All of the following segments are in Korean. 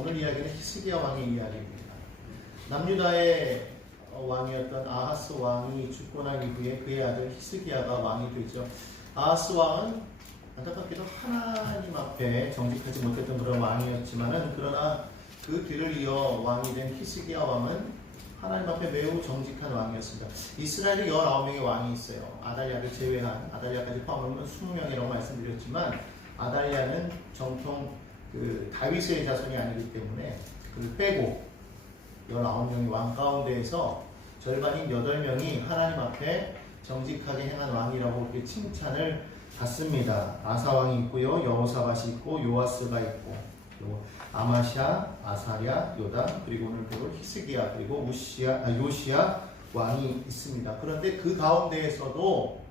오늘 이야기는 히스기야 왕의 이야기입니다. 남유다의 왕이었던 아하스 왕이 죽고 난 이후에 그의 아들 히스기야가 왕이 되죠. 아하스 왕은 안타깝게도 하나님 앞에 정직하지 못했던 그런 왕이었지만은, 그러나 그 뒤를 이어 왕이 된 히스기야 왕은 하나님 앞에 매우 정직한 왕이었습니다. 이스라엘에 19명의 왕이 있어요. 아달랴를 제외한, 아달랴까지 포함하면 20명이라고 말씀드렸지만, 아달랴는 정통 다윗의 자손이 아니기 때문에 그를 빼고 19명의 왕 가운데에서 절반인 8명이 하나님 앞에 정직하게 행한 왕이라고 그렇게 칭찬을 받습니다. 아사 왕이 있고요, 여호사밧이 있고, 요아스가 있고, 그리고 아마샤, 아사랴, 요담, 그리고 오늘 배울 히스기야, 그리고 요시야 왕이 있습니다. 그런데 그 가운데에서도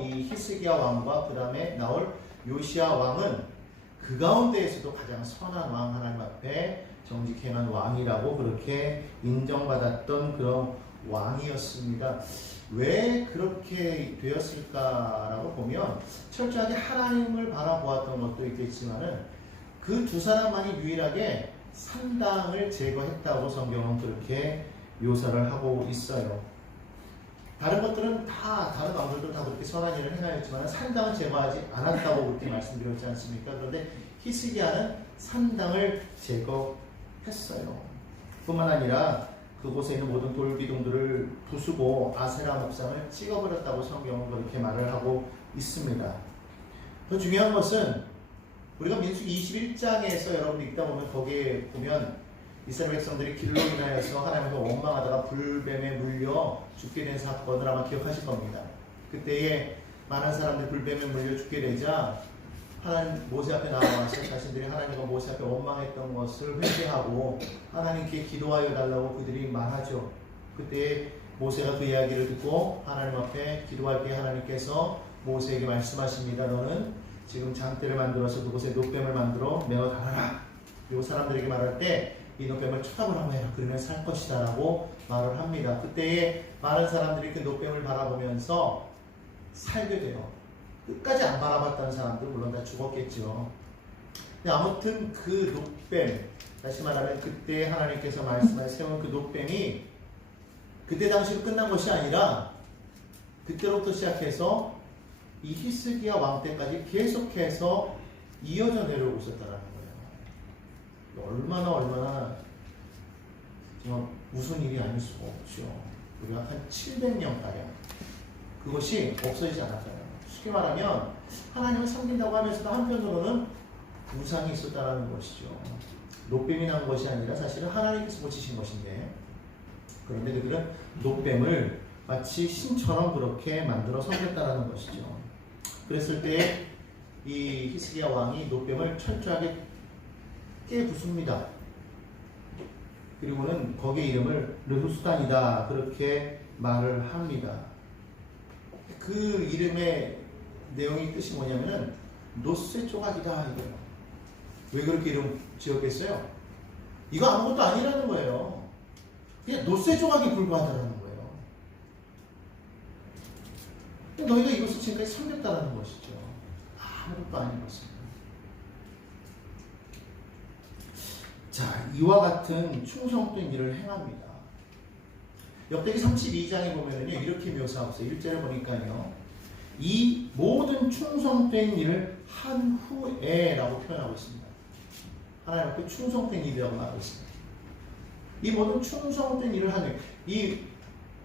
이 히스기야 왕과 그 다음에 나올 요시야 왕은 그 가운데에서도 가장 선한 왕, 하나님 앞에 정직행한 왕이라고 그렇게 인정받았던 그런 왕이었습니다. 왜 그렇게 되었을까라고 보면 철저하게 하나님을 바라보았던 것도 있겠지만은 그 두 사람만이 유일하게 산당을 제거했다고 성경은 그렇게 묘사를 하고 있어요. 다른 것들은 다른 왕들도 다 그렇게 선한 일을 행하였지만 산당은 제거하지 않았다고 그렇게 말씀드렸지 않습니까? 그런데 히스기야는 산당을 제거했어요. 뿐만 아니라 그곳에 있는 모든 돌기둥들을 부수고 아세라 목상을 찍어버렸다고 성경은 그렇게 말을 하고 있습니다. 더 중요한 것은 우리가 민수기 21장에서 여러분 읽다 보면 거기에 보면 이스라엘 백성들이 길로 인하여서 하나님께서 원망하다가 불뱀에 물려 죽게 된 사건을 아마 기억하실 겁니다. 그때에 많은 사람들이 불뱀에 물려 죽게 되자 하나님 모세 앞에 나와서 자신들이 하나님과 모세 앞에 원망했던 것을 회개하고 하나님께 기도하여 달라고 그들이 말하죠. 그때 모세가 그 이야기를 듣고 하나님 앞에 기도할 때 하나님께서 모세에게 말씀하십니다. 너는 지금 장대를 만들어서 그곳에 놋뱀을 만들어 메어 달아라. 그리고 사람들에게 말할 때 이 놋뱀을 쳐다보라고 해라. 그러면 살 것이다 라고 말을 합니다. 그때에 많은 사람들이 그 놋뱀을 바라보면서 살게 돼요. 끝까지 안 바라봤다는 사람들 물론 다 죽었겠죠. 근데 아무튼 그 놋뱀, 다시 말하면 그때 하나님께서 말씀하신 세운 그 놋뱀이 그때 당시로 끝난 것이 아니라 그때로부터 시작해서 이 히스기야 왕 때까지 계속해서 이어져 내려오고 있었다는 거예요. 얼마나 정말 무슨 일이 아닐 수가 없죠. 우리가 한 700명가량 그것이 없어지지 않았잖아요. 쉽게 말하면 하나님을 섬긴다고 하면서도 한편으로는 우상이 있었다는 것이죠. 놋뱀이 난 것이 아니라 사실은 하나님께서 고치신 것인데, 그런데 그들은 놋뱀을 마치 신처럼 그렇게 만들어 섬겼다는 것이죠. 그랬을 때 이 히스기야 왕이 놋뱀을 철저하게 깨부숩니다. 그리고는 거기에 이름을 르후스단이다 그렇게 말을 합니다. 그 이름의 내용이 뜻이 뭐냐면은 노쇠 조각이다 이거예요. 왜 그렇게 이름 지었겠어요? 이거 아무것도 아니라는 거예요. 그냥 노쇠 조각이 불과하다는 거예요. 너희가 이것을 지금까지 섬겼다는 것이죠. 아무것도 아닌 것입니다. 자, 이와 같은 충성된 일을 행합니다. 역대기 32장에 보면은요, 이렇게 묘사하고 있어요. 1절에 보니까요, 이 모든 충성된 일을 한 후에 라고 표현하고 있습니다. 하나님 앞에 충성된 일이라고 말하고 있습니다. 이 모든 충성된 일을 한 후에, 이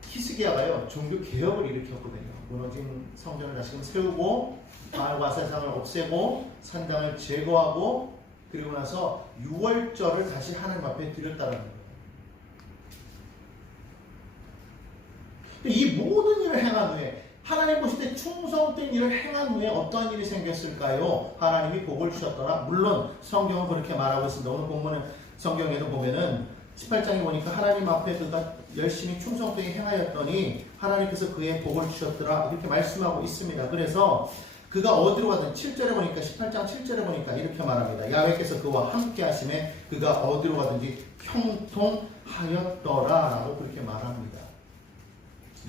히스기야가요, 종교 개혁을 일으켰거든요. 무너진 성전을 다시금 세우고, 바알과 아세라상을 없애고, 산당을 제거하고, 그리고 나서 유월절을 다시 하나님 앞에 드렸다는 거예요. 이 모든 일을 행한 후에, 하나님 보실 때 충성된 일을 행한 후에 어떠한 일이 생겼을까요? 하나님이 복을 주셨더라. 물론 성경은 그렇게 말하고 있습니다. 오늘 본문은 성경에도 보면은 18장에 보니까 하나님 앞에 그가 열심히 충성되게 행하였더니 하나님께서 그의 복을 주셨더라 이렇게 말씀하고 있습니다. 그래서 그가 어디로 가든 7절에 보니까 18장 7절에 보니까 이렇게 말합니다. 야훼께서 그와 함께 하심에 그가 어디로 가든지 형통하였더라 라고 그렇게 말합니다.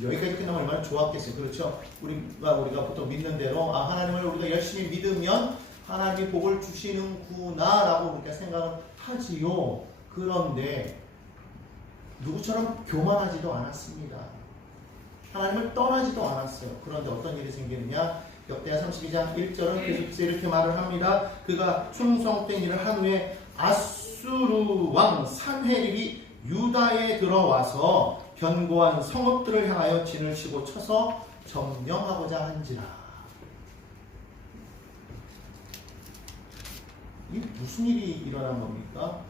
여기까지 끝나면 얼마나 좋았겠어요. 그렇죠? 우리가 보통 믿는 대로 하나님을 우리가 열심히 믿으면 하나님이 복을 주시는구나 라고 그렇게 생각을 하지요. 그런데 누구처럼 교만하지도 않았습니다. 하나님을 떠나지도 않았어요. 그런데 어떤 일이 생기느냐? 역대하 32장 1절은 계속해서 이렇게 말을 합니다. 그가 충성된 일을 한 후에 아수르 왕 산헤립이 유다에 들어와서 견고한 성읍들을 향하여 진을 치고 쳐서 점령하고자 한지라. 이게 무슨 일이 일어난 겁니까?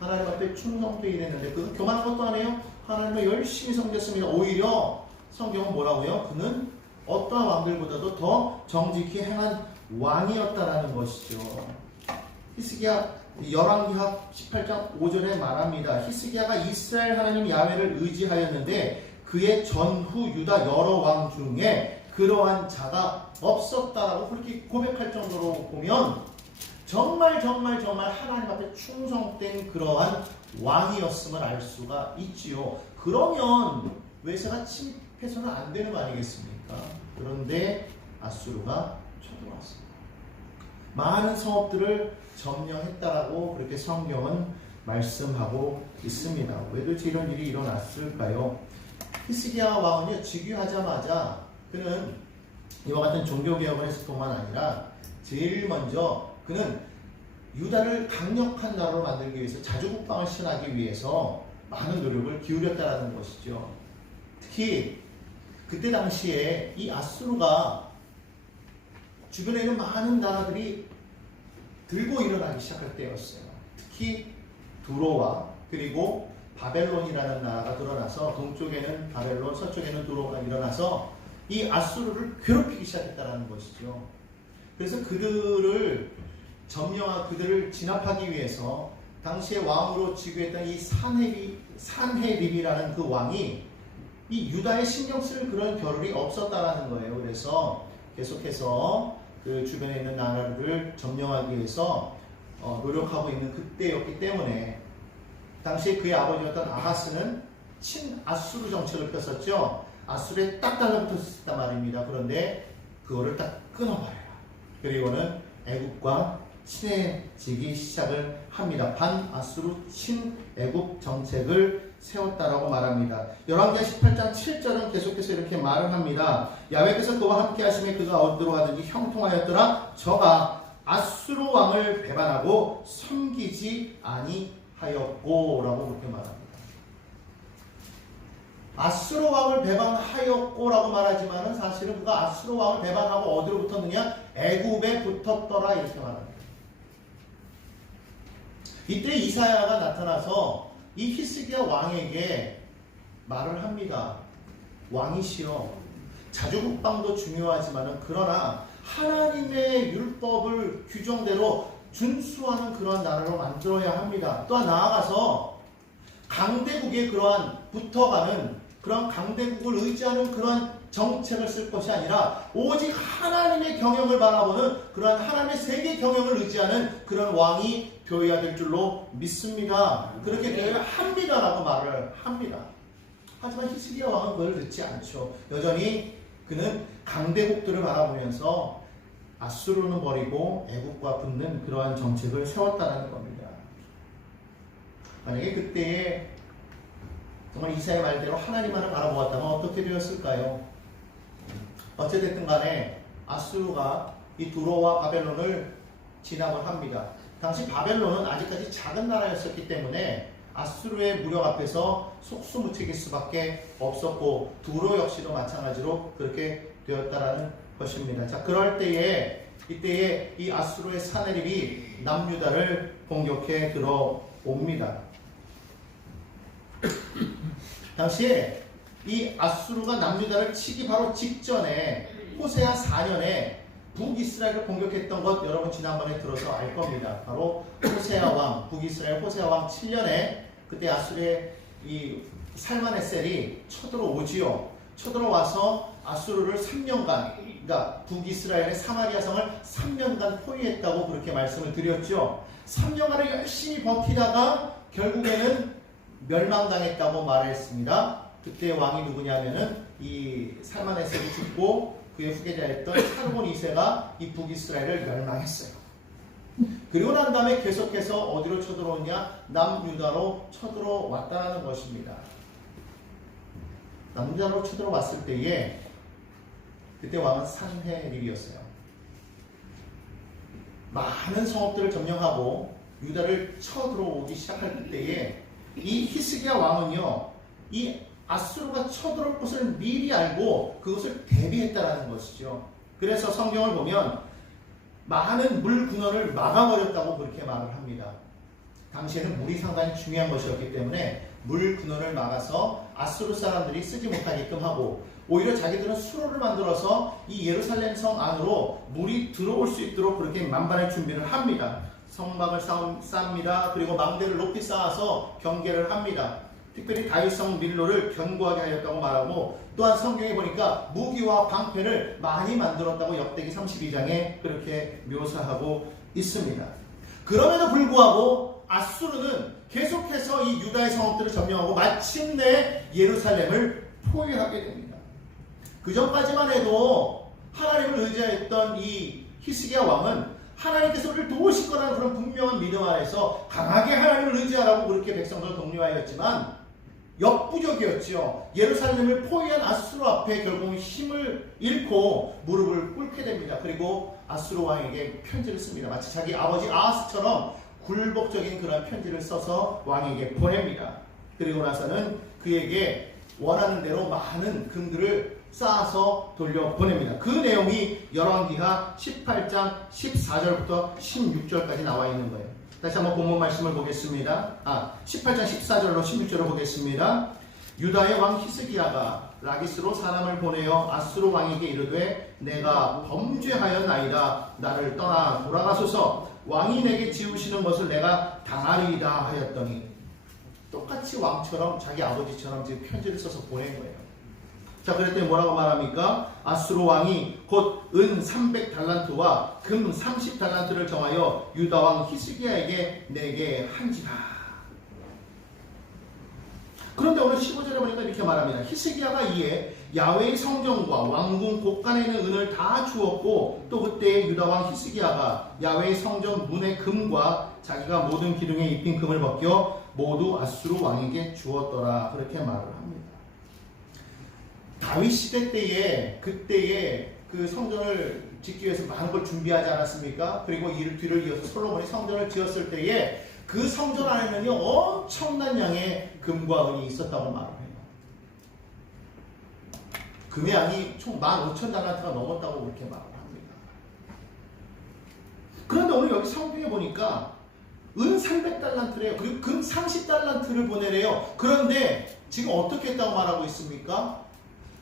하나님 앞에 충성되게 일했는데 그건 교만한 것도 아니에요. 하나님을 열심히 섬겼습니다. 오히려 성경은 뭐라고요? 그는 어떠한 왕들보다도 더 정직히 행한 왕이었다라는 것이죠. 히스기야 열왕기하 18장 5절에 말합니다. 히스기야가 이스라엘 하나님 야훼를 의지하였는데 그의 전후 유다 여러 왕 중에 그러한 자가 없었다라고 그렇게 고백할 정도로 보면 정말 하나님 앞에 충성된 그러한 왕이었음을 알 수가 있지요. 그러면 외세가 침입해서는 안 되는 거 아니겠습니까? 그런데 아수르가 쳐들어왔습니다. 많은 성읍들을 점령했다라고 그렇게 성경은 말씀하고 있습니다. 왜 도대체 이런 일이 일어났을까요? 히스기야 왕은요, 즉위하자마자 그는 이와 같은 종교개혁을 했을 뿐만 아니라 제일 먼저 그는 유다를 강력한 나라로 만들기 위해서 자주국방을 실현하기 위해서 많은 노력을 기울였다는 것이죠. 특히 그때 당시에 이 아수르가 주변에 있는 많은 나라들이 들고 일어나기 시작할 때였어요. 특히 두로와 그리고 바벨론이라는 나라가 드러나서 동쪽에는 바벨론, 서쪽에는 두로가 일어나서 이 아수르를 괴롭히기 시작했다는 것이죠. 그래서 그들을 그들을 진압하기 위해서 당시에 왕으로 즉위했던 이 산헤립이라는 그 왕이 이 유다에 신경 쓸 그런 겨를이 없었다라는 거예요. 그래서 계속해서 그 주변에 있는 나라를 점령하기 위해서 노력하고 있는 그때였기 때문에 당시에 그의 아버지였던 아하스는 친아수르 정책을 폈었죠. 아수르에 딱 달라붙었단 말입니다. 그런데 그거를 딱 끊어버려요. 그리고는 애국과 친해지기 시작을 합니다. 반아수르 친애국 정책을 세웠다라고 말합니다. 열왕기하 18장 7절은 계속해서 이렇게 말을 합니다. 야훼께서 그와 함께 하심에 그가 어디로 가든지 형통하였더라. 저가 아수르 왕을 배반하고 섬기지 아니하였고 라고 그렇게 말합니다. 아수르 왕을 배반하였고 라고 말하지만 사실은 그가 아수르 왕을 배반하고 어디로 붙었느냐? 애굽에 붙었더라 이렇게 말합니다. 이때 이사야가 나타나서 이 히스기야 왕에게 말을 합니다. 왕이시여, 자주국방도 중요하지만 그러나 하나님의 율법을 규정대로 준수하는 그러한 나라로 만들어야 합니다. 또한 나아가서 강대국의 그러한 붙어가는 그런 강대국을 의지하는 그러한 정책을 쓸 것이 아니라 오직 하나님의 경영을 바라보는 그러한 하나님의 세계 경영을 의지하는 그런 왕이 되어야 될 줄로 믿습니다. 그렇게 되어야 합니다라고 말을 합니다. 하지만 히스기야 왕은 그걸 듣지 않죠. 여전히 그는 강대국들을 바라보면서 아수르는 버리고 애국과 붙는 그러한 정책을 세웠다는 겁니다. 만약에 그때에 정말 이사야의 말대로 하나님만을 바라보았다면 어떻게 되었을까요? 어찌됐든 간에 아수르가 이 두로와 바벨론을 진압을 합니다. 당시 바벨론은 아직까지 작은 나라였었기 때문에 아수르의 무력 앞에서 속수무책일 수밖에 없었고 두로 역시도 마찬가지로 그렇게 되었다라는 것입니다. 자, 그럴 때에 이때에 이 아수르의 산헤립이 남유다를 공격해 들어옵니다. 당시에 이 아수르가 남유다를 치기 바로 직전에 호세아 4년에 북이스라엘을 공격했던 것 여러분 지난번에 들어서 알 겁니다. 바로 호세아 왕, 북이스라엘 호세아 왕 7년에 그때 아수르의 이 살마네셀이 쳐들어오지요. 쳐들어와서 아수르를 3년간, 그러니까 북이스라엘의 사마리아 성을 3년간 포위했다고 그렇게 말씀을 드렸죠. 3년간을 열심히 버티다가 결국에는 멸망당했다고 말했습니다. 그때 왕이 누구냐면은 이 살마네셀이 죽고 그의 후계자였던 살몬 2세가 이 북이스라엘을 멸망했어요. 그리고 난 다음에 계속해서 어디로 쳐들어오냐? 남유다로 쳐들어왔다는 것입니다. 남유다로 쳐들어왔을 때에 그때 왕은 산헤립이었어요. 많은 성읍들을 점령하고 유다를 쳐들어오기 시작할 때에 이 히스기야 왕은요, 이 아수르가 쳐들어올 것을 미리 알고 그것을 대비했다라는 것이죠. 그래서 성경을 보면 많은 물 군원을 막아버렸다고 그렇게 말을 합니다. 당시에는 물이 상당히 중요한 것이었기 때문에 물 군원을 막아서 아수르 사람들이 쓰지 못하게끔 하고, 오히려 자기들은 수로를 만들어서 이 예루살렘 성 안으로 물이 들어올 수 있도록 그렇게 만반의 준비를 합니다. 성막을 쌓습니다. 그리고 망대를 높이 쌓아서 경계를 합니다. 특별히 다윗성 밀로를 견고하게 하였다고 말하고, 또한 성경에 보니까 무기와 방패를 많이 만들었다고 역대기 32장에 그렇게 묘사하고 있습니다. 그럼에도 불구하고 아수르는 계속해서 이 유다의 성읍들을 점령하고 마침내 예루살렘을 포위하게 됩니다. 그 전까지만 해도 하나님을 의지했던 이 히스기야 왕은 하나님께서 우리를 도우실 거라는 그런 분명한 믿음 안에서 강하게 하나님을 의지하라고 그렇게 백성들을 독려하였지만 역부족이었죠. 예루살렘을 포위한 아수르 앞에 결국 힘을 잃고 무릎을 꿇게 됩니다. 그리고 아수르 왕에게 편지를 씁니다. 마치 자기 아버지 아하스처럼 굴복적인 그런 편지를 써서 왕에게 보냅니다. 그리고 나서는 그에게 원하는 대로 많은 금들을 쌓아서 돌려보냅니다. 그 내용이 열왕기하 18장 14절부터 16절까지 나와 있는 거예요. 다시 한번 본문 말씀을 보겠습니다. 18장 14절로 16절을 보겠습니다. 유다의 왕 히스기야가 라기스로 사람을 보내어 아수르 왕에게 이르되 내가 범죄하였나이다. 나를 떠나 돌아가소서. 왕이 내게 지우시는 것을 내가 당하리이다 하였더니, 똑같이 왕처럼 자기 아버지처럼 지금 편지를 써서 보낸 거예요. 자, 그랬더니 뭐라고 말합니까? 아수르 왕이 곧 은 300달란트와 금 30달란트를 정하여 유다 왕 히스기야에게 내게 한지라. 그런데 오늘 15절에 보니까 이렇게 말합니다. 히스기야가 이에 야훼의 성전과 왕궁 곳간에 있는 은을 다 주었고, 또 그때 유다 왕 히스기야가 야훼의 성전 문의 금과 자기가 모든 기둥에 입힌 금을 벗겨 모두 아수르 왕에게 주었더라. 그렇게 말을 합니다. 다윗 시대 때에 그때에 그 성전을 짓기 위해서 많은 걸 준비하지 않았습니까? 그리고 이를 뒤를 이어서 솔로몬이 성전을 지었을 때에 그 성전 안에는요 엄청난 양의 금과 은이 있었다고 말을 해요. 금의 양이 총 15,000달란트가 넘었다고 그렇게 말을 합니다. 그런데 오늘 여기 성경에 보니까 은 300달란트래요. 그리고 금 30달란트를 보내래요. 그런데 지금 어떻게 했다고 말하고 있습니까?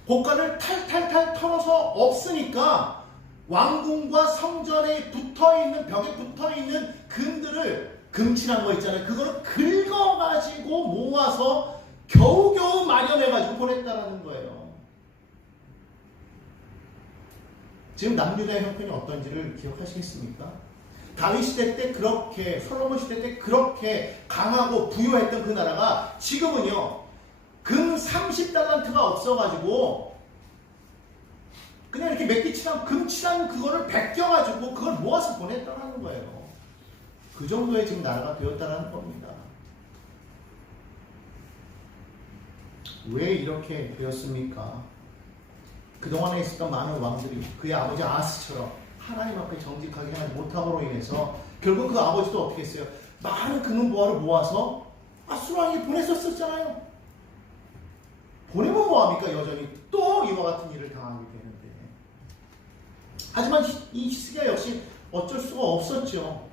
곳간을 탈탈탈 털어서 없으니까 왕궁과 성전에 붙어있는, 벽에 붙어있는 금들을, 금칠한 거 있잖아요. 그거를 긁어가지고 모아서 겨우겨우 마련해가지고 보냈다는 거예요. 지금 남유다의 형편이 어떤지를 기억하시겠습니까? 다윗 시대 때 그렇게, 솔로몬 시대 때 그렇게 강하고 부유했던 그 나라가 지금은요 금 30달란트가 없어가지고 그냥 이렇게 몇기칠한 금칠한 그거를 베껴가지고 그걸 모아서 보냈다는 거예요. 그 정도의 지금 나라가 되었다는 겁니다. 왜 이렇게 되었습니까? 그동안에 있었던 많은 왕들이 그의 아버지 아하스처럼 하나님 앞에 정직하게 하지 못함으로 인해서 결국 그 아버지도 어떻게 했어요? 많은 금은보화를 모아서 아수르 왕에게 보냈었잖아요. 보내면 뭐합니까? 여전히 또 이와 같은 일을 당하게 되는데, 하지만 이 히스기야 역시 어쩔 수가 없었죠.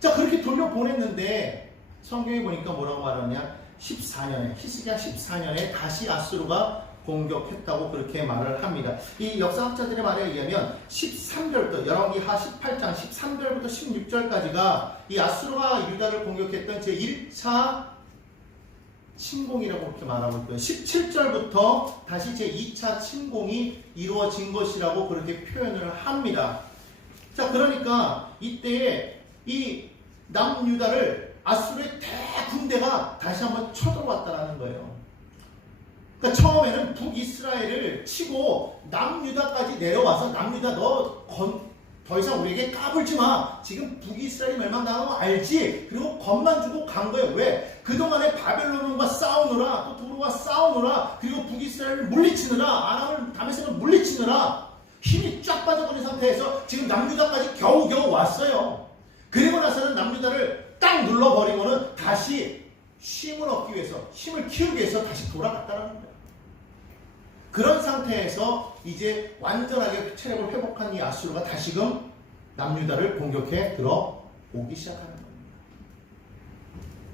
자, 그렇게 돌려보냈는데 성경에 보니까 뭐라고 말하냐? 14년에, 히스기야 14년에 다시 아수르가 공격했다고 그렇게 말을 합니다. 이 역사학자들의 말에 의하면 13절부터, 열왕기하 18장 13절부터 16절까지가 이 아수르가 유다를 공격했던 제1차 침공이라고 그렇게 말하고 있고요. 17절부터 다시 제2차 침공이 이루어진 것이라고 그렇게 표현을 합니다. 자, 그러니까 이때에 이 남유다를 아수르의 대군대가 다시 한번 쳐들어왔다는 거예요. 그러니까 처음에는 북이스라엘을 치고 남유다까지 내려와서 남유다 더 이상 우리에게 까불지 마. 지금 북이스라엘이 멸망당하는 거 알지? 그리고 겁만 주고 간 거예요. 왜? 그동안에 바벨론과 싸우느라 또 두루와 싸우느라 그리고 북이스라엘을 물리치느라 아람을 다메섹을 물리치느라 힘이 쫙 빠져버린 상태에서 지금 남유다까지 겨우겨우 왔어요. 그리고 나서는 남유다를 딱 눌러버리고는 다시 쉼을 얻기 위해서 힘을 키우기 위해서 다시 돌아갔다는 거예요. 그런 상태에서 이제 완전하게 체력을 회복한 이 아수르가 다시금 남유다를 공격해 들어오기 시작하는 겁니다.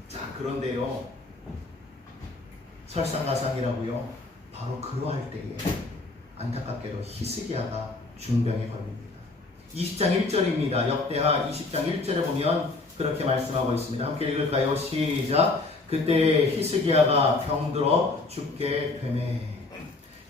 자, 그런데요, 설상가상이라고요, 바로 그러할 때에 안타깝게도 히스기야가 중병에 걸립니다. 20장 1절입니다. 역대하 20장 1절에 보면 그렇게 말씀하고 있습니다. 함께 읽을까요? 시작. 그때 히스기야가 병들어 죽게 되매.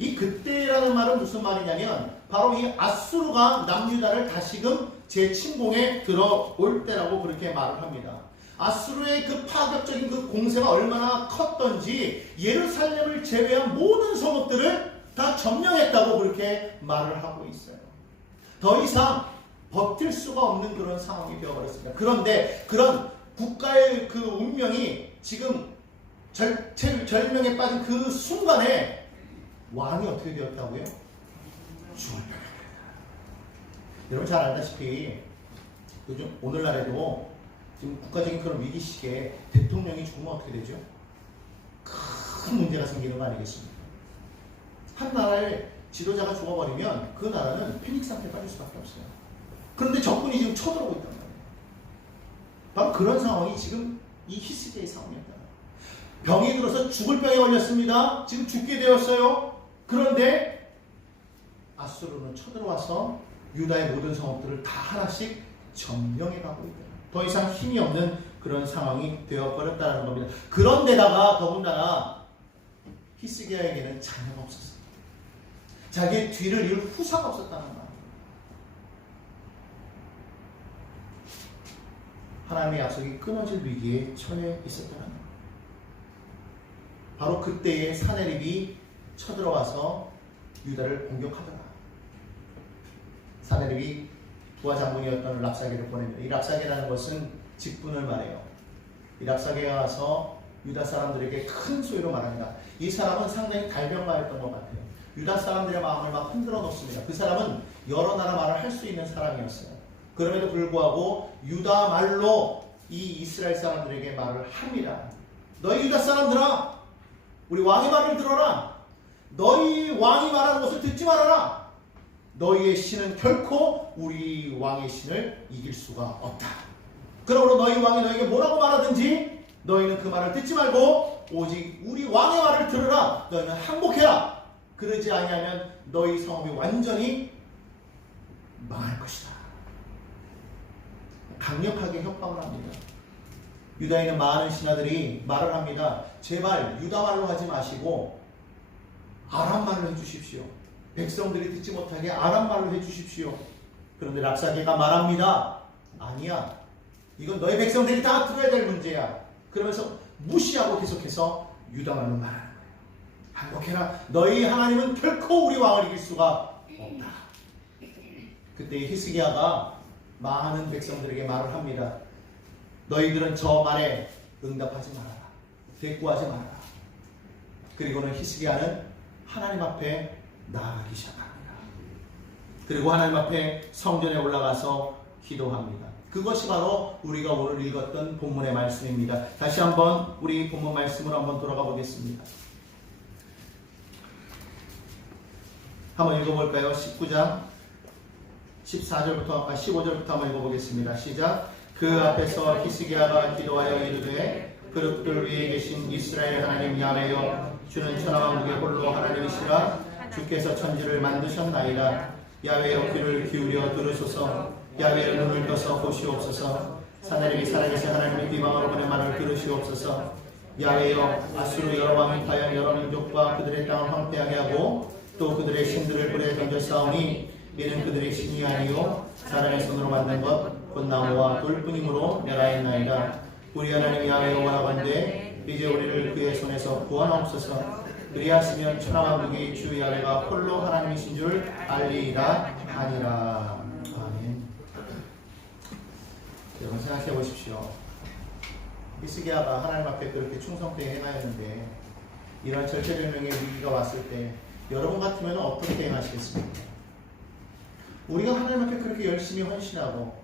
이 그때라는 말은 무슨 말이냐면 바로 이 아수르가 남유다를 다시금 재침공에 들어올 때라고 그렇게 말을 합니다. 아수르의 그 파격적인 그 공세가 얼마나 컸던지 예루살렘을 제외한 모든 성읍들을 다 점령했다고 그렇게 말을 하고 있어요. 더 이상 버틸 수가 없는 그런 상황이 되어버렸습니다. 그런데 그런 국가의 그 운명이 지금 절명에 빠진 그 순간에 왕이 어떻게 되었다고요? 죽을 뻔합니다. 여러분 잘 알다시피 요즘 오늘날에도 지금 국가적인 그런 위기 시기에 대통령이 죽으면 어떻게 되죠? 큰 문제가 생기는 거 아니겠습니까? 한 나라의 지도자가 죽어버리면 그 나라는 패닉 상태에 빠질 수밖에 없어요. 그런데 적군이 지금 쳐들어오고 있단 말이에요. 바로 그런 상황이 지금 이 히스기야의 상황이었다. 병이 들어서 죽을 병에 걸렸습니다. 지금 죽게 되었어요. 그런데 아수르는 쳐들어와서 유다의 모든 성읍들을 다 하나씩 점령해 가고 있다. 더 이상 힘이 없는 그런 상황이 되어버렸다는 겁니다. 그런데다가 더군다나 히스기야에게는 자녀가 없었어요. 자기의 뒤를 이을 후사가 없었다는 말이에요. 하나님의 약속이 끊어질 위기에 처해 있었다는 거예요. 바로 그때에 사네립이 쳐들어와서 유다를 공격하더라. 사네립이 부하 장군이었던 랍사게를 보냅니다. 이 랍사게라는 것은 직분을 말해요. 이 랍사게가 와서 유다 사람들에게 큰 소리로 말합니다. 이 사람은 상당히 달변가였던 것 같아요. 유다 사람들의 마음을 막 흔들어 놓습니다. 그 사람은 여러 나라 말을 할 수 있는 사람이었어요. 그럼에도 불구하고 유다 말로 이 이스라엘 사람들에게 말을 합니다. 너희 유다 사람들아, 우리 왕의 말을 들어라. 너희 왕이 말하는 것을 듣지 말아라. 너희의 신은 결코 우리 왕의 신을 이길 수가 없다. 그러므로 너희 왕이 너에게 뭐라고 말하든지 너희는 그 말을 듣지 말고 오직 우리 왕의 말을 들으라. 너희는 항복해라. 그러지 아니하면 너희 성읍이 완전히 망할 것이다. 강력하게 협박을 합니다. 유다에 있는 많은 신하들이 말을 합니다. 제발 유다 말로 하지 마시고 아람 말로 해주십시오. 백성들이 듣지 못하게 아람 말로 해주십시오. 그런데 랍사게가 말합니다. 아니야. 이건 너희 백성들이 다 들어야 될 문제야. 그러면서 무시하고 계속해서 유다 말로 말하는 거예요. 항복해라. 너희 하나님은 결코 우리 왕을 이길 수가 없다. 그때 히스기야가 많은 백성들에게 말을 합니다. 너희들은 저 말에 응답하지 말아라. 대꾸하지 말아라. 그리고는 히스기야는 하나님 앞에 나아가기 시작합니다. 그리고 하나님 앞에 성전에 올라가서 기도합니다. 그것이 바로 우리가 오늘 읽었던 본문의 말씀입니다. 다시 한번 우리 본문 말씀으로 한번 돌아가 보겠습니다. 한번 읽어볼까요? 19장 14절부터 15절부터 한번 읽어보겠습니다. 시작. 그 앞에서 히스기야가 기도하여 이르되 그릇들 위에 계신 이스라엘 하나님 야훼여, 주는 천하만국의 홀로 하나님이시라. 주께서 천지를 만드셨나이다. 야훼여, 귀를 기울여 들으소서. 야훼여, 눈을 떠서 보시옵소서. 사내립이 살아계신 하나님의 비방으로 보낸 말을 들으시옵소서. 야훼여, 아수르 여러 왕이 과연 여러 민족과 그들의 땅을 황폐하게 하고 또 그들의 신들을 불에 던져 싸우니 이는 그들의 신이 아니요 사람의 손으로 만든 것 곧 나무와 돌뿐이므로 멸하였나이다. 우리 하나님 야훼여 원하건대 이제 우리를 그의 손에서 구원하옵소서. 그리하시면 천하만국이 주 아래가 홀로 하나님이신 줄 알리이다 하니라. 아멘. 여러분 생각해 보십시오. 히스기야가 하나님 앞에 그렇게 충성되게 행하였는데 이런 절대절명의 위기가 왔을 때 여러분 같으면 어떻게 행하시겠습니까? 우리가 하나님 앞에 그렇게 열심히 헌신하고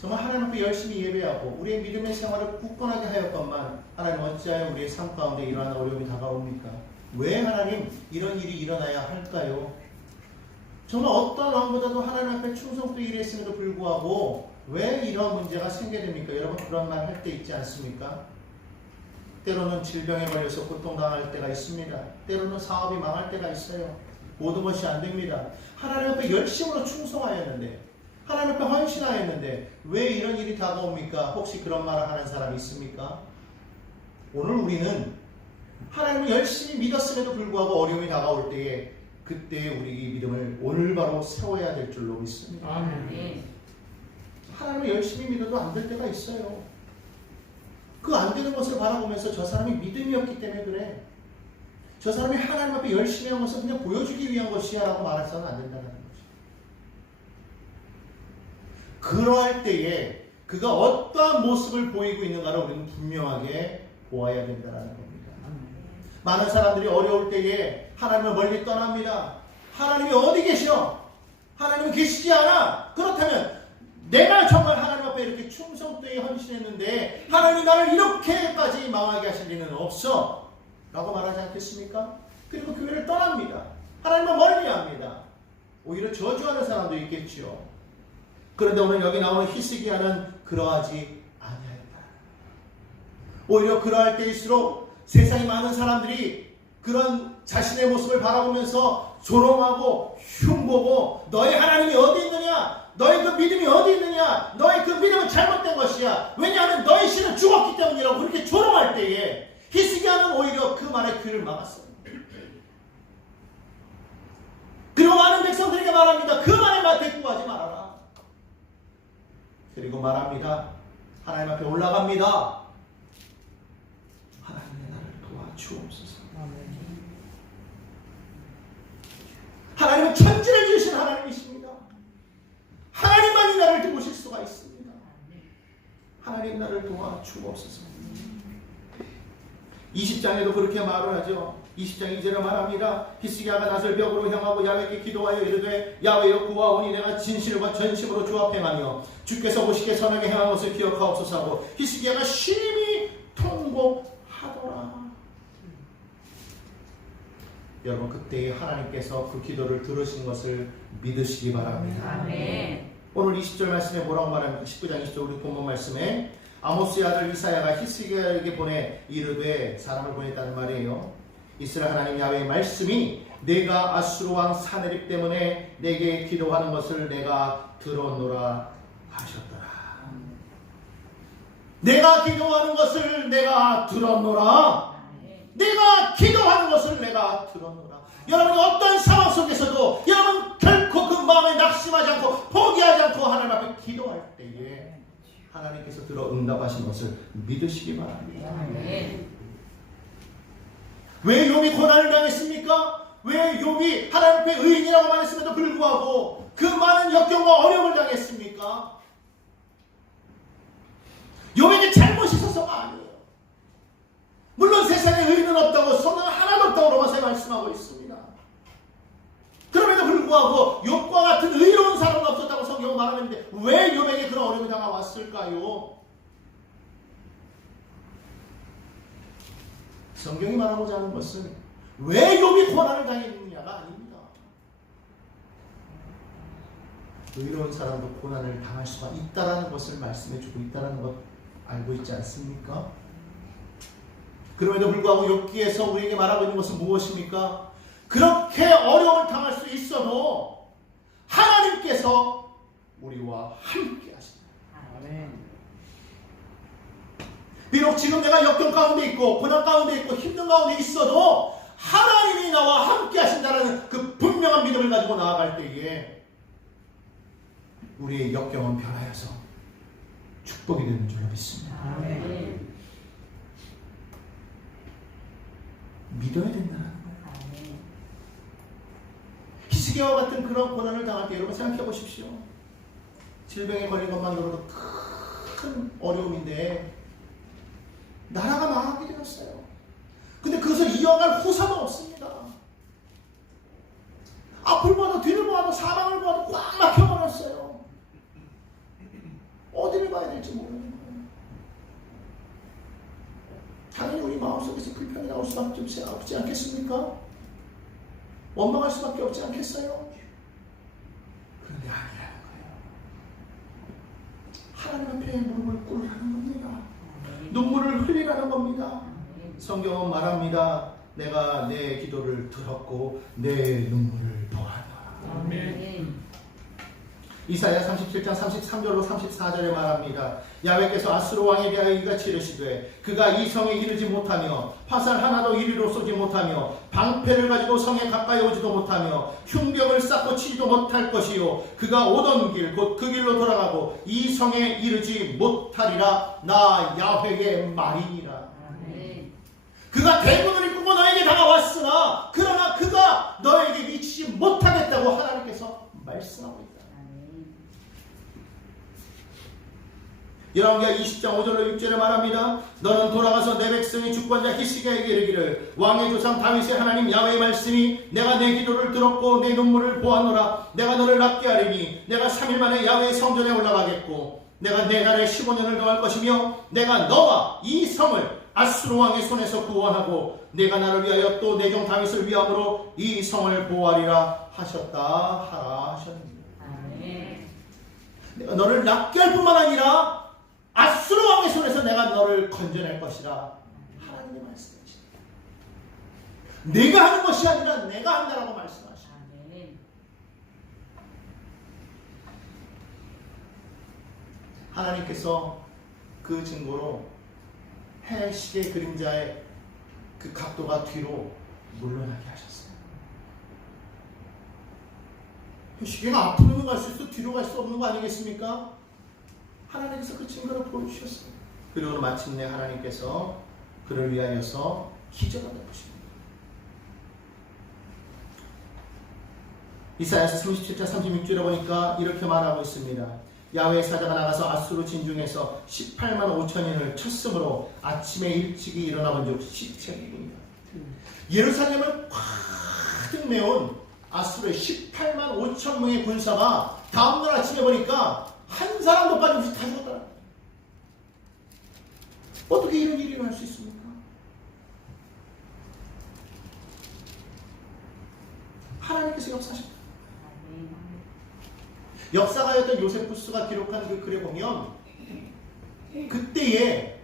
정말 하나님 앞에 열심히 예배하고 우리의 믿음의 생활을 굳건하게 하였건만 하나님 어찌하여 우리의 삶 가운데 이러한 어려움이 다가옵니까? 왜 하나님 이런 일이 일어나야 할까요? 정말 어떤 왕보다도 하나님 앞에 충성되게 일했음에도 불구하고 왜 이런 문제가 생기게 됩니까? 여러분 그런 말 할 때 있지 않습니까? 때로는 질병에 걸려서 고통당할 때가 있습니다. 때로는 사업이 망할 때가 있어요. 모든 것이 안 됩니다. 하나님 앞에 열심으로 충성하였는데 하나님 앞에 헌신하였는데 왜 이런 일이 다가옵니까? 혹시 그런 말을 하는 사람이 있습니까? 오늘 우리는 하나님을 열심히 믿었음에도 불구하고 어려움이 다가올 때에 그때 우리 믿음을 오늘 바로 세워야 될 줄로 믿습니다. 아멘. 하나님을 열심히 믿어도 안 될 때가 있어요. 그 안 되는 것을 바라보면서 저 사람이 믿음이 없기 때문에 그래. 저 사람이 하나님 앞에 열심히 한 것은 그냥 보여주기 위한 것이야 라고 말해서는 안 된다는 거죠. 그러할 때에 그가 어떠한 모습을 보이고 있는가를 우리는 분명하게 보아야 된다는 겁니다. 많은 사람들이 어려울 때에 하나님을 멀리 떠납니다. 하나님이 어디 계셔? 하나님은 계시지 않아. 그렇다면 내가 정말 하나님 앞에 이렇게 충성되게 헌신했는데 하나님이 나를 이렇게까지 망하게 하실 리는 없어 라고 말하지 않겠습니까? 그리고 교회를 떠납니다. 하나님을 멀리합니다. 오히려 저주하는 사람도 있겠죠. 그런데 오늘 여기 나오는 히스기야는 그러하지 아니하였다. 오히려 그러할 때일수록 세상에 많은 사람들이 그런 자신의 모습을 바라보면서 조롱하고 흉보고 너의 하나님이 어디 있느냐? 너의 그 믿음이 어디 있느냐? 너의 그 믿음은 잘못된 것이야. 왜냐하면 너의 신은 죽었기 때문이라고 그렇게 조롱할 때에 히스기야는 오히려 그 말에 귀를 막았어요. 그리고 많은 백성들에게 말합니다. 그 말에만 대꾸하지 말아라. 그리고 말합니다. 하나님 앞에 올라갑니다. 하나님의 나를 도와주옵소서. 하나님은 천지를 지으신 하나님이십니다. 하나님만이 나를 도우실 수가 있습니다. 하나님 나를 도와주옵소서. 20장에도 그렇게 말을 하죠. 20장 2절에 말합니다. 히스기야가 낯을 벽으로 향하고 야훼께 기도하여 이르되 야훼여 구하오니 내가 진실과 전심으로 주 앞에 행하며 주께서 보시기에 선하게 행한 것을 기억하옵소서 하고 히스기야가 심히 통곡하더라. 여러분 그때 하나님께서 그 기도를 들으신 것을 믿으시기 바랍니다. 아멘. 오늘 20절 말씀에 뭐라고 말합니까? 19장 20절 우리 본문 말씀에 아모스의 아들 이사야가 히스기야에게 보내 이르되 사람을 보냈다는 말이에요. 이스라엘 하나님 야훼의 말씀이 내가 아수르 왕 사네립 때문에 내게 기도하는 것을 내가 들었노라 하셨더라. 내가 기도하는 것을 내가 들었노라. 내가 기도하는 것을 내가 들었노라. 여러분이 어떤 상황 속에서도 여러분 결코 그 마음에 낙심하지 않고 포기하지 않고 하나님 앞에 기도할 때에 하나님께서 들어 응답하신 것을 믿으시기 바랍니다. 왜 욥이 고난을 당했습니까? 왜 욥이 하나님 앞에 의인이라고 말했음에도 불구하고 그 많은 역경과 어려움을 당했습니까? 욥에게 잘못이 있어서가 아니에요. 물론 세상에 의인은 없다고 선은 하나도 없다고 로마서에 말씀하고 있습니다. 그럼에도 불구하고 욥과 같은 의로운 사람은 없었다고 성경은 말하는데 왜 욥에게 그런 어려움이 다가왔을까요? 성경이 말하고자 하는 것은 왜 욥이 고난을 당했느냐가 아닙니다. 의로운 사람도 고난을 당할 수가 있다는 것을 말씀해주고 있다는 것 알고 있지 않습니까? 그럼에도 불구하고 욥기에서 우리에게 말하고 있는 것은 무엇입니까? 그렇게 어려움을 당할 수 있어도 하나님께서 우리와 함께 하십니다. 아멘. 비록 지금 내가 역경 가운데 있고 고난 가운데 있고 힘든 가운데 있어도 하나님이 나와 함께 하신다는 그 분명한 믿음을 가지고 나아갈 때에 우리의 역경은 변하여서 축복이 되는 줄로 믿습니다. 아멘. 믿어야 된다는 거예요. 히스기야와 같은 그런 고난을 당할 때 여러분 생각해 보십시오. 질병에 걸린 것만으로도 큰 어려움인데 나라가 망하게 되었어요. 근데 그것을 이어갈 후사도 없습니다. 앞을 봐도 뒤를 봐도 사방을 봐도 꽉 막혀버렸어요. 어디를 봐야 될지 모르는 거예요. 당연히 우리 마음속에서 불평이 나올 수밖에 없지 않겠습니까? 원망할 수밖에 없지 않겠어요? 그런데 아니라는 거예요. 하나님 앞에 무릎을 꿇으라는 겁니다. 눈물을 흘리라는 겁니다. 성경은 말합니다. 내가 내 기도를 들었고 내 눈물을 보았노라. 아멘. 이사야 37장 33절로 34절에 말합니다. 야훼께서 아수르 왕에 대하여 이같이 이르시되 그가 이 성에 이르지 못하며 화살 하나도 이리로 쏘지 못하며 방패를 가지고 성에 가까이 오지도 못하며 흉병을 쌓고 치지도 못할 것이요 그가 오던 길 곧 그 길로 돌아가고 이 성에 이르지 못하리라. 나 야훼의 말이니라. 그가 대문을 이끌고 너에게 다가왔으나 그러나 그가 너에게 미치지 못하겠다고 하나님께서 말씀하고 있다. 열왕기하 20장 5절로 6절에 말합니다. 너는 돌아가서 내 백성의 주권자 히스기야에게 이르기를 왕의 조상 다윗의 하나님 야훼의 말씀이 내가 내 기도를 들었고 내 눈물을 보았노라. 내가 너를 낫게 하리니 내가 3일 만에 야훼의 성전에 올라가겠고 내가 내 날에 15년을 더할 것이며 내가 너와 이 성을 아수르 왕의 손에서 구원하고 내가 나를 위하여 또 내 종 다윗을 위함으로 이 성을 보호하리라 하셨다 하라 하셨습니다. 내가 너를 낫게 할 뿐만 아니라 아수르 왕의 손에서 내가 너를 건져낼 것이라 하나님의 말씀이십니다. 내가 하는 것이 아니라 내가 한다라고 말씀하십니다. 하나님께서 그 증거로 해 시계 그림자의 그 각도가 뒤로 물러나게 하셨어요. 시계가 앞으로는 갈 수 있어 뒤로 갈 수 없는 거 아니겠습니까? 하나님께서 그 증거를 보여주셨어요. 그리고 마침내 하나님께서 그를 위하여서 기적을 베푸십니다. 이사야서 37장 36절에 보니까 이렇게 말하고 있습니다. 야훼의 사자가 나가서 아수르 진중에서 18만 5천인을 쳤으므로 아침에 일찍이 일어나 본즉 시체입니다. 예루살렘을 가득 메운 아수르의 18만 5천 명의 군사가 다음날 아침에 보니까 한 사람도 빠짐없이 다 죽었다. 어떻게 이런 일이 일어날 수 있습니까? 하나님께서 역사하셨다. 역사가였던 요세푸스가 기록한 그 글에 보면 그때에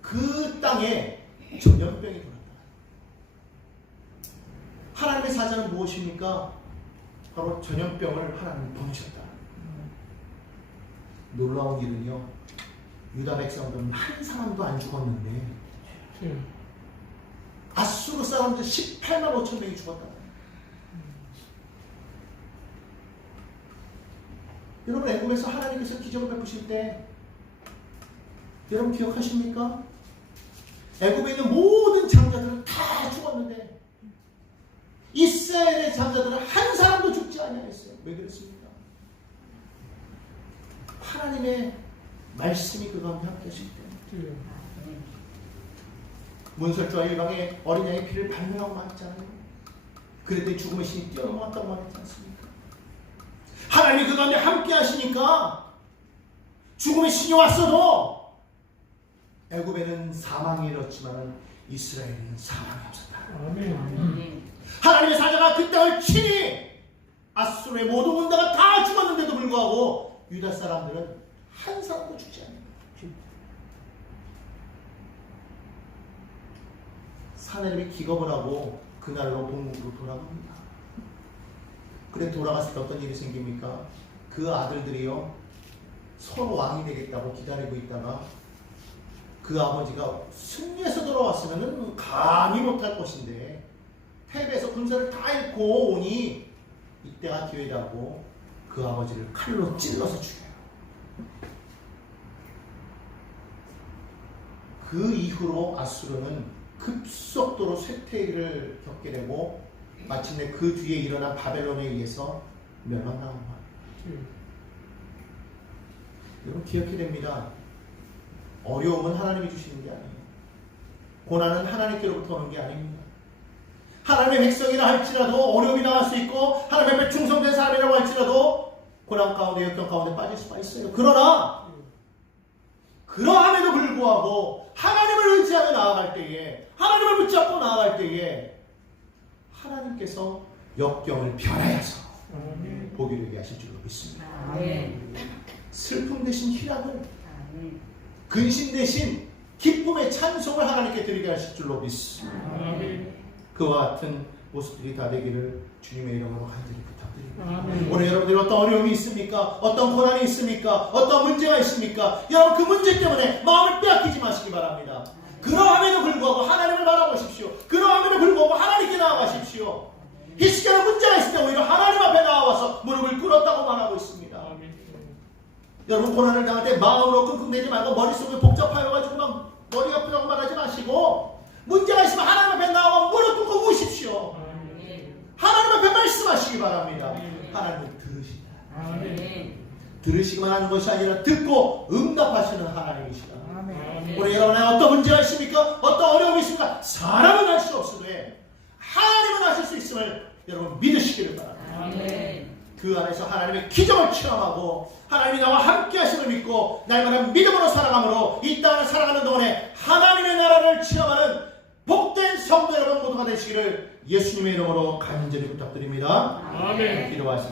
그 땅에 전염병이 돌았다. 하나님의 사자는 무엇입니까? 바로 전염병을 하나님 보내셨다. 놀라운 일은요, 유다 백성들은 한 사람도 안 죽었는데 아수르 사람들 18만 5천 명이 죽었다. 여러분, 애굽에서 하나님께서 기적을 베푸실 때 여러분 기억하십니까? 애굽에 있는 모든 장자들은 다 죽었는데 이스라엘의 장자들은 한 사람도 죽지 아니하였어요. 왜 그랬습니까? 하나님의 말씀이 그 가운데 함께 하실 때 문설주와 일방에 어린 양의 피를 발명하고 말했잖아요. 그랬더니 죽음의 신이 뛰어넘어갔다고 말했지 않습니까? 하나님이 그 가운데 함께 하시니까 죽음의 신이 왔어도 애굽에는 사망이 일었지만 이스라엘에는 사망이 없었다. 아멘. 하나님의 사자가 그 땅을 치니 아수르의 모든 군대가 다 죽었는데도 불구하고 유다 사람들은 한 사람도 죽지 않는 거예요. 사내립이 기겁을 하고 그날로 본국으로 돌아갑니다. 그래 돌아갔을 때 어떤 일이 생깁니까? 그 아들들이요 서로 왕이 되겠다고 기다리고 있다가 그 아버지가 승리해서 돌아왔으면 감히 못할 것인데 패배해서 군사를 다 잃고 오니 이때가 기회다고 그 아버지를 칼로 찔러서 죽여요. 그 이후로 아수르는 급속도로 쇠퇴를 겪게 되고 마침내 그 뒤에 일어난 바벨론에 의해서 멸망당한 거예요. 여러분 기억해야 됩니다. 어려움은 하나님이 주시는 게 아니에요. 고난은 하나님께로부터 오는 게 아닙니다. 하나님의 백성이라 할지라도 어려움이 당할 수 있고 하나님 앞에 충성된 사람이라고 할지라도 고난 가운데 역경 가운데 빠질 수가 있어요. 그러나 그러함에도 불구하고 하나님을 의지하며 나아갈 때에 하나님을 붙잡고 나아갈 때에 하나님께서 역경을 변하여서 보기를 위해 하실 줄로 믿습니다. 아멘. 슬픔 대신 희락을, 아멘. 근심 대신 기쁨의 찬송을 하나님께 드리게 하실 줄로 믿습니다. 아멘. 그와 같은 모습들이 다 되기를 주님의 이름으로 간절히 부탁드립니다. 아멘. 오늘 여러분들이 어떤 어려움이 있습니까? 어떤 고난이 있습니까? 어떤 문제가 있습니까? 여러분 그 문제 때문에 마음을 빼앗기지 마시기 바랍니다. 그러함에도 불구하고 하나님을 바라보십시오. 그러함에도 불구하고 하나님께 나아가십시오. 히스기야는 문제가 있을 때 오히려 하나님 앞에 나와서 무릎을 꿇었다고 말하고 있습니다. 여러분 고난을 당할 때 마음으로 끙끙대지 말고 머릿속에 복잡하여가지고 막 머리 아프다고 말하지 마시고 문제가 있으면 하나님 앞에 나와 무릎 꿇고 우십시오. 하나님 앞에 말씀하시기 바랍니다. 하나님은 들으신다. 아멘. 들으시기만 하는 것이 아니라 듣고 응답하시는 하나님이시다. 아멘. 우리 여러분의 어떤 문제가 있습니까? 어떤 어려움이 있습니까? 사람은 할 수 없으되 하나님은 하실 수 있음을 여러분 믿으시기를 바랍니다. 아멘. 그 안에서 하나님의 기적을 체험하고 하나님이 나와 함께 하심을 믿고 날마다 믿음으로 살아감으로 이 땅을 살아가는 동안에 하나님의 나라를 체험하는 복된 성도 여러분 모두가 되시기를 예수님의 이름으로 간절히 부탁드립니다. 아멘. 기도하십니다.